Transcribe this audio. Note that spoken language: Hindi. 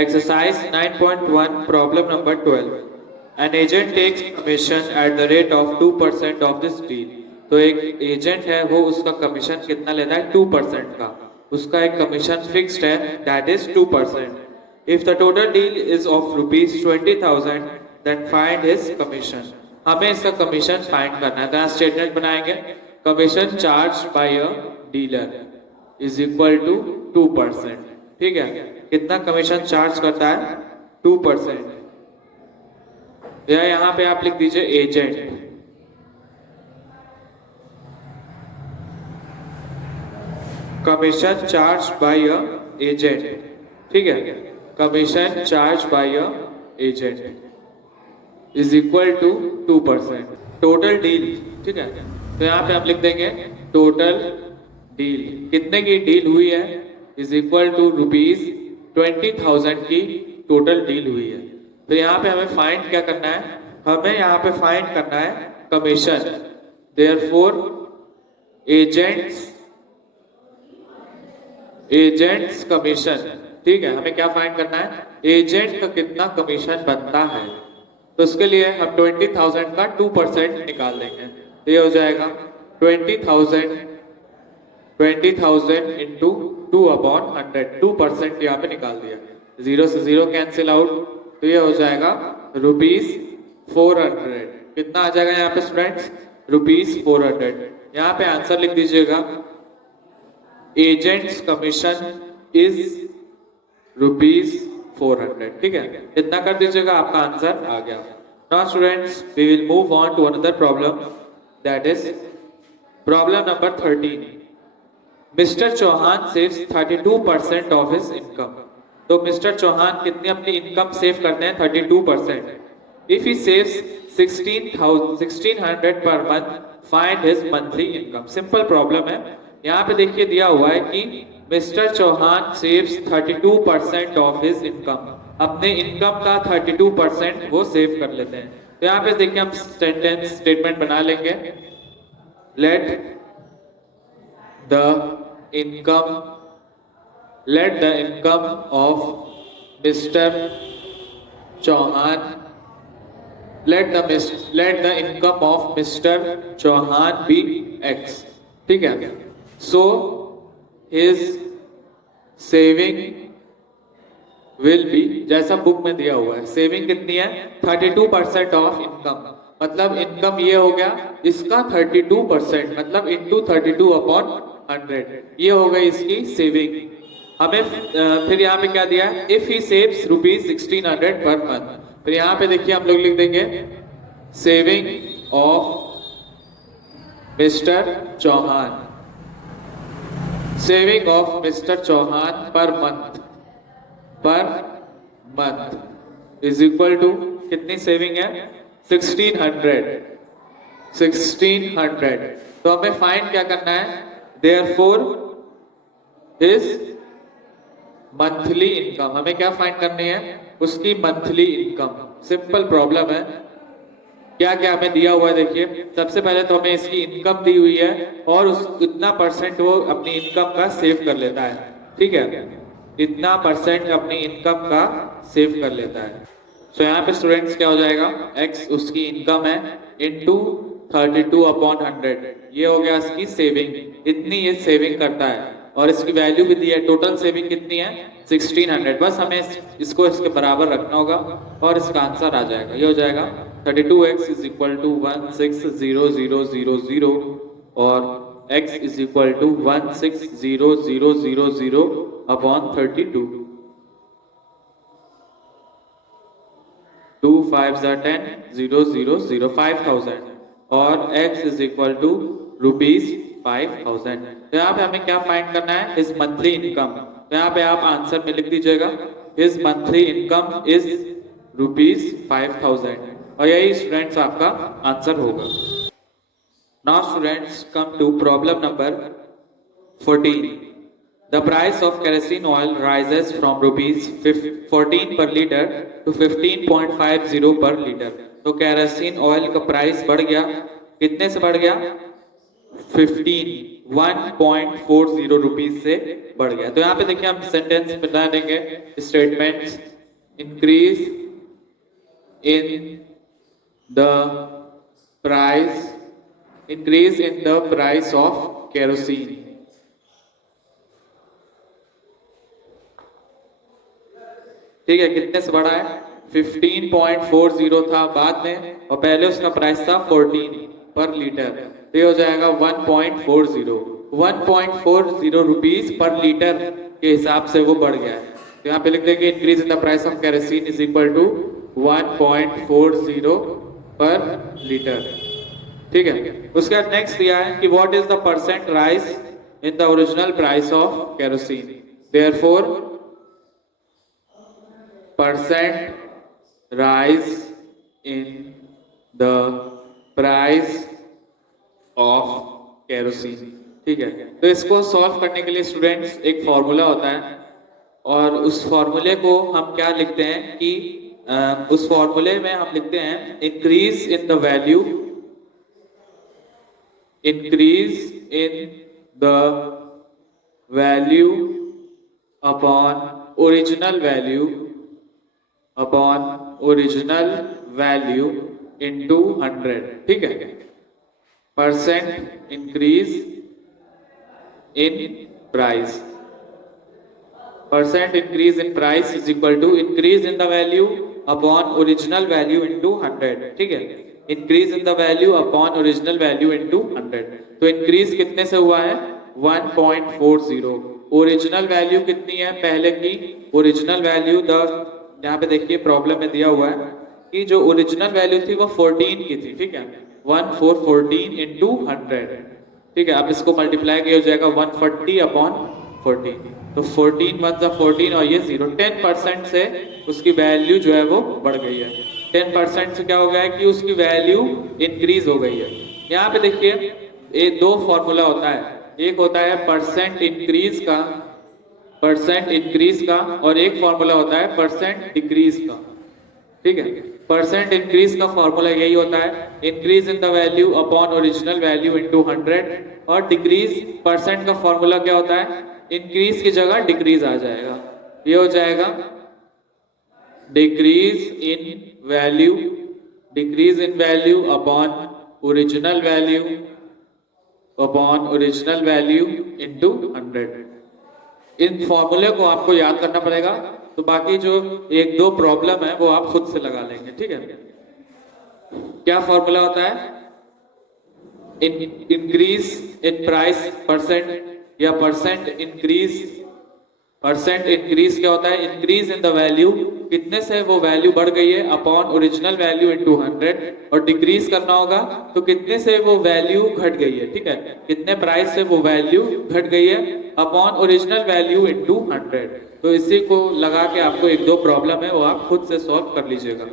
Exercise 9.1, problem number 12. An agent takes commission at the rate of 2% of this deal. तो एक एजेंट है वो उसका कमीशन कितना लेता है 2% का. उसका एक कमीशन फिक्स्ड है that is 2%. If the total deal is of rupees 20,000 then find his commission. हमें इसका कमीशन फाइंड करना है. तो यहाँ स्टेटमेंट बनाएंगे commission charge by a dealer is equal to 2%. ठीक है, कितना कमीशन चार्ज करता है 2%. या यहां पे आप लिख दीजिए agent. Commission charge by a agent. ठीक है, commission charge by a agent is equal to 2%. Total deal. ठीक है, तो यहां पे आप लिख देंगे टोटल डील. कितने की डील हुई है इज इक्वल टू रुपीज 20,000 की टोटल डील हुई है. तो यहाँ पे हमें फाइंड क्या करना है, हमें यहाँ पे फाइंड करना है कमीशन. Therefore agents commission. ठीक है, हमें क्या फाइंड करना है एजेंट का कितना कमीशन बनता है. तो उसके लिए हम 20,000 का 2% निकाल देंगे. तो ये हो जाएगा 20,000 इंटू 2/100. 2% यहाँ पे निकाल दिया, 0 से 0 कैंसिल आउट. तो ये हो जाएगा रुपीज 400. कितना आ जाएगा यहाँ पे स्टूडेंट्स रुपीज 400. यहाँ पे आंसर लिख दीजिएगा एजेंट्स कमीशन इज रुपीज 400. ठीक है, इतना कर दीजिएगा, आपका आंसर आ गया. Now students we will move on to another problem, that is problem number 13. Mister Chauhan saves 32% of his income. तो मिस्टर चौहान कितनी अपनी इनकम सेव करते हैं 32%. If he saves 1600 per month find his monthly income. Simple problem है. यहाँ पे देखिए दिया हुआ है कि mister Chauhan saves 32% of his income. अपने इनकम का 32% वो सेव कर लेते हैं. तो यहाँ पे देखिए हम सेंटेंस स्टेटमेंट बना लेंगे. Let the income of Mr. Chauhan let the income of Mr. Chauhan be X. ठीक है, so his saving will be, जैसा बुक में दिया हुआ है सेविंग कितनी है 32% ऑफ इनकम. मतलब इनकम ये हो गया इसका 32%, मतलब इंटू 32/100. ये हो गई इसकी सेविंग. हमें फिर यहाँ पे क्या दिया है if he saves rupees 1600 per month. फिर यहाँ पे देखिए हम लोग लिख देंगे saving of mister Chauhan. Saving of mister Chauhan per month is equal to कितनी सेविंग है 1600. तो हमें फाइंड क्या करना है देयरफॉर हिज मंथली इनकम. हमें क्या फाइंड करनी है उसकी मंथली इनकम. सिंपल प्रॉब्लम है. क्या क्या हमें दिया हुआ है देखिए. सबसे पहले तो हमें इसकी इनकम दी हुई है और उस इतना परसेंट वो अपनी इनकम का सेव कर लेता है. ठीक है, इतना परसेंट अपनी इनकम का सेव कर लेता है. तो यहाँ पे स्टूडेंट्स क्या हो जाएगा x उसकी इनकम है इंटू 32/100. ये हो गया इसकी सेविंग. इतनी ये सेविंग करता है और इसकी वैल्यू भी दी है. टोटल सेविंग कितनी है 1600. बस हमें इसको इसके बराबर रखना होगा और इसका आंसर आ जाएगा. ये हो जाएगा 32x इज इक्वल टू 160000 और x is equal to 160000/32. 2 5s are 10 0 0 0 5000 और x is equal to rupees 5000. तो यहाँ पे हमें क्या फाइंड करना है हिज मंथली इनकम. तो यहाँ पे आप आंसर में लिख दीजिएगा his monthly income is rupees 5000 और यही स्टूडेंट्स आपका आंसर होगा. Now students come to problem number 14. The price of kerosene oil rises from rupees 14 per liter to 15.50 per liter. तो केरोसिन ऑयल का प्राइस बढ़ गया, कितने से बढ़ गया 1.40 रुपीज से बढ़ गया. तो यहाँ पे देखिए हम सेंटेंस बना देंगे statements. increase in the price of kerosene. ठीक है, कितने से बढ़ा है? 15.40 था बाद में, और पहले उसका प्राइस था 14 पर लीटर, तो ये हो जाएगा 1.40 रुपीज पर लीटर के हिसाब से वो बढ़ गया है। तो यहाँ पे लिख देंगे increase in the price of kerosene is equal to 1.40 per litre. ठीक है, उसके बाद नेक्स्ट दिया है कि what is the percent rise in the original price of kerosene. Therefore percent rise in the price of kerosene. ठीक है, तो इसको सॉल्व करने के लिए स्टूडेंट्स एक फॉर्मूला होता है, और उस फॉर्मूले को हम क्या लिखते हैं कि उस फॉर्मूले में हम लिखते हैं increase in the value upon original value into 100। ठीक है, percent increase in price is equal to increase in the value upon original value into 100। ठीक है, increase in the value upon original value into 100। तो इंक्रीज कितने से हुआ है? 1.40। ओरिजिनल वैल्यू कितनी है पहले की? ओरिजिनल वैल्यू यहाँ पे देखिए प्रॉब्लम में दिया हुआ है कि जो ओरिजिनल वैल्यू थी वो 14 की थी। ठीक है, 1414 इंटू 100। ठीक है, अब इसको मल्टीप्लाई किया हो जाएगा 140 अपॉन 40, तो 14 × 14 और ये 0, 10% से उसकी वैल्यू जो है वो बढ़ गई है। 10% से क्या हो गया है कि उसकी वैल्यू इंक्रीज हो गई है। यहाँ पे देखिए ये दो फॉर्मूला होता है, एक होता है परसेंट इंक्रीज का और एक फॉर्मूला होता है परसेंट डिक्रीज का। ठीक है, परसेंट इंक्रीज का फॉर्मूला यही होता है increase in the value upon original value into 100, और डिक्रीज परसेंट का फॉर्मूला क्या होता है? इंक्रीज की जगह डिक्रीज आ जाएगा, ये हो जाएगा decrease in value upon original value into 100। इन फॉर्मूले को आपको याद करना पड़ेगा, तो बाकी जो एक दो प्रॉब्लम है वो आप खुद से लगा लेंगे। ठीक है, क्या फॉर्मूला होता है? इंक्रीज इन प्राइस परसेंट, या परसेंट इंक्रीज क्या होता है? इंक्रीज इन द वैल्यू, कितने से वो वैल्यू बढ़ गई है, अपॉन ओरिजिनल वैल्यू इनटू 100, और डिक्रीज करना होगा तो कितने से वो वैल्यू घट गई है। ठीक है, कितने प्राइस से वो वैल्यू घट गई है अपॉन ओरिजिनल वैल्यू इनटू 100। तो इसी को लगा के आपको एक दो प्रॉब्लम है वो आप खुद से सॉल्व कर लीजिएगा।